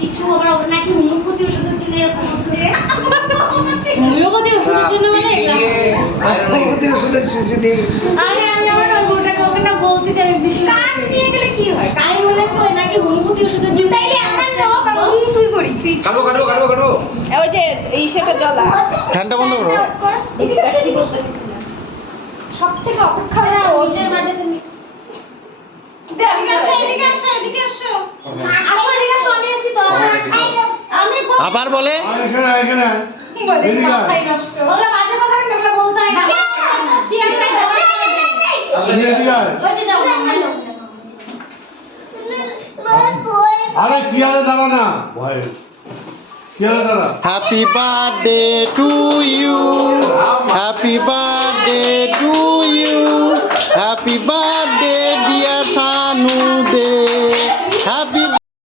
কিছু আবার নাকি হোমিওপ্যাথি ওষুধের জন্য এরকম হচ্ছে। হোমিওপ্যাথি ওষুধের জন্য মানে হোমিওপ্যাথি ওষুধের সুযোগে আরে আমি আমার ওকে না বলতে যে আমি বিষ্ণু কাজ নিয়ে গেলে কি হয়? তাই বলে তো নাকি হোমিওপ্যাথি ওষুধের জন্য তাইলে আমরা যাও কারণ তুই করি তুই কাটো কাটো কাটো কাটো ওই যে এই সেটা জ্বলা ফ্যানটা বন্ধ করো। কি বলতে দিছিলাম সবথেকে অপেক্ষা না ওদের বাড়িতে এদিকে আসো এদিকে আসো এদিকে আসো আমি আছি তো আমি আবার বলে এখানে এখানে বলে মাথায় নষ্ট ওরা বাজে কথা কেন ওরা বলতে হয় না চিয়ারটা দাও ওই যে দাও আরে চেয়ারে দাঁড়া না ভয় চেয়ারে দাঁড়া happy birthday to you, happy birthday to you, happy birthday deer